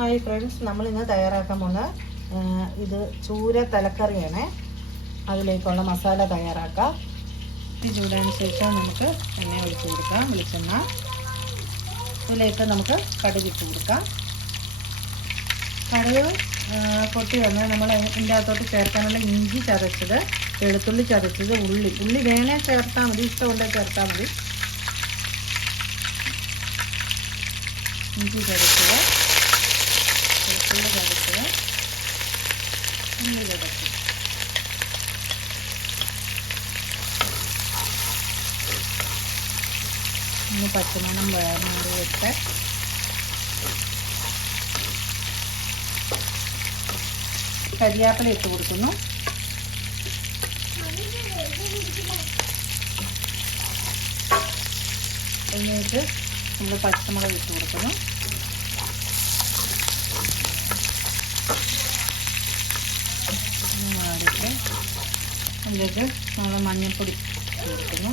Hi friends, നമ്മളിന്ന് തയ്യാറാക്കാൻ പോകുന്ന ഇത് ചൂര തലക്കറിയാണ്. അതിലേക്കുള്ള മസാല തയ്യാറാക്കാം. ഇത് ചൂടാന് ശേഷം നമുക്ക് എണ്ണ ഒഴിച്ച് കൊടുക്കാം, വെളിച്ചെണ്ണ. ഇതിലേക്ക് നമുക്ക് കടുകിട്ട് കൊടുക്കാം. കടുക് പൊട്ടി വന്നാൽ നമ്മൾ ഇതിൻ്റെ അകത്തോട്ട് ചേർക്കാനുള്ള ഇഞ്ചി ചതച്ചത്, വെളുത്തുള്ളി ചതച്ചത്, ഉള്ളി വേണേ ചേർത്താൽ മതി, ഇഷ്ടമുണ്ടെങ്കിൽ ചേർത്താൽ മതി. ഇഞ്ചി ചതച്ചത്, വെളുത്തുള്ളി ചതച്ചത്, ഉള്ളി ചതച്ചത്. ഇനി പച്ചമണം വേണമെങ്കിൽ വെച്ച് കരിയാപ്പില ഇട്ട് കൊടുക്കുന്നു. അതിലേക്ക് നമ്മൾ പച്ചമുളക് ഇട്ട് കൊടുക്കുന്നു. മാറിയിട്ട് അതിലേക്ക് നമ്മൾ മഞ്ഞൾപ്പൊടി കൊടുക്കുന്നു.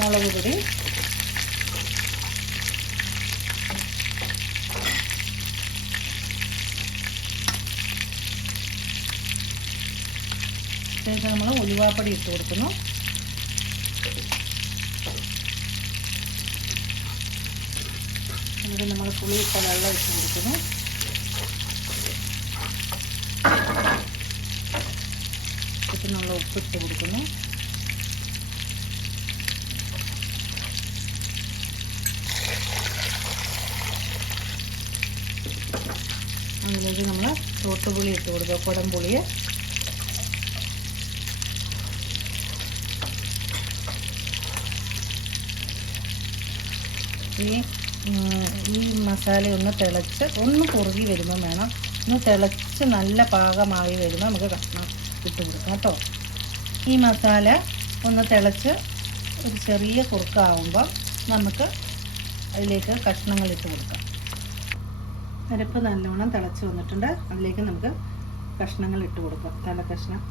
മുളക് പൊടി, ശേഷം നമ്മൾ ഉലുവാപ്പൊടി ഇട്ട് കൊടുക്കുന്നു. എന്നിട്ട് നമ്മൾ പുളിയിട്ട വെള്ളം ഇട്ട് കൊടുക്കുന്നു. ഇതിനുള്ള ഉപ്പിട്ട് കൊടുക്കുന്നു. അതിലേക്ക് നമ്മൾ തോട്ടുപുളി ഇട്ട് കൊടുക്കുക, കുടംപുളി. ഈ മസാല ഒന്ന് തിളച്ച് ഒന്ന് കുറുകി വരുമ്പോൾ വേണം, ഒന്ന് തിളച്ച് നല്ല പാകമായി വരുമ്പോൾ നമുക്ക് കഷ്ണം ഇട്ട് കൊടുക്കാം കേട്ടോ. ഈ മസാല ഒന്ന് തിളച്ച് ഒരു ചെറിയ കുറുക്കാവുമ്പോൾ നമുക്ക് അതിലേക്ക് കഷ്ണങ്ങൾ ഇട്ട് കൊടുക്കാം. അരപ്പ് നല്ലോണം തിളച്ച് വന്നിട്ടുണ്ട്. അതിലേക്ക് നമുക്ക് കഷ്ണങ്ങൾ ഇട്ട് കൊടുക്കാം. തലക്കഷ്ണം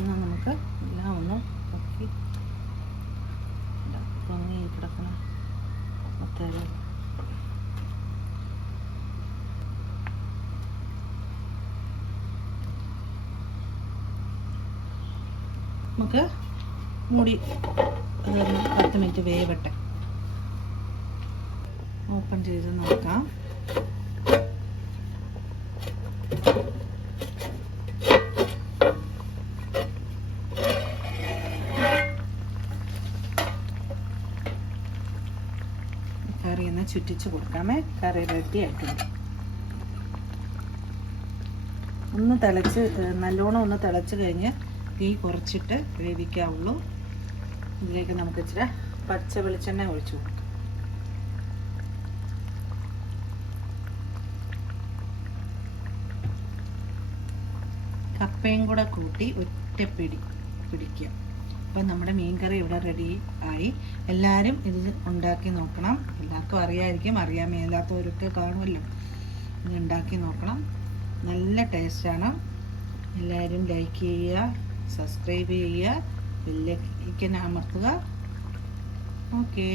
എന്നാൽ നമുക്ക് എല്ലാം ഒന്ന് പൊക്കി പൊങ്ങി കിടക്കണം. മത്തേല നമുക്ക് മൂടി അതൊന്ന് 10 മിനിറ്റ് വേവട്ടെ. ഓപ്പൺ ചെയ്ത് നോക്കാം. കറി ഒന്ന് ചുറ്റിച്ച് കൊടുക്കാമേ. കറി റെഡി ആയിട്ടുണ്ട്. ഒന്ന് തിളച്ച് നല്ലോണം ഒന്ന് തിളച്ച് കഴിഞ്ഞ് തീ കുറച്ചിട്ട് വേവിക്കാവുള്ളൂ. ഇതിലേക്ക് നമുക്ക് ഇച്ചിരി പച്ച വെളിച്ചെണ്ണ ഒഴിച്ചു കൊടുക്കാം. കപ്പയും കൂടെ കൂട്ടി ഒറ്റപ്പിടി പിടിക്കുക. അപ്പം നമ്മുടെ മീൻ കറി ഇവിടെ റെഡി ആയി. എല്ലാവരും ഇത് ഉണ്ടാക്കി നോക്കണം. എല്ലാവർക്കും അറിയാമായിരിക്കും, അറിയാൻ മേലാത്തവരൊക്കെ കാണുമല്ലോ. ഇത് ഉണ്ടാക്കി നോക്കണം. നല്ല ടേസ്റ്റാണ്. എല്ലാവരും ലൈക്ക് ചെയ്യുക, സബ്സ്ക്രൈബ് ചെയ്യുക, ബെല്ലൈക്കൻ അമർത്തുക. ഓക്കേ.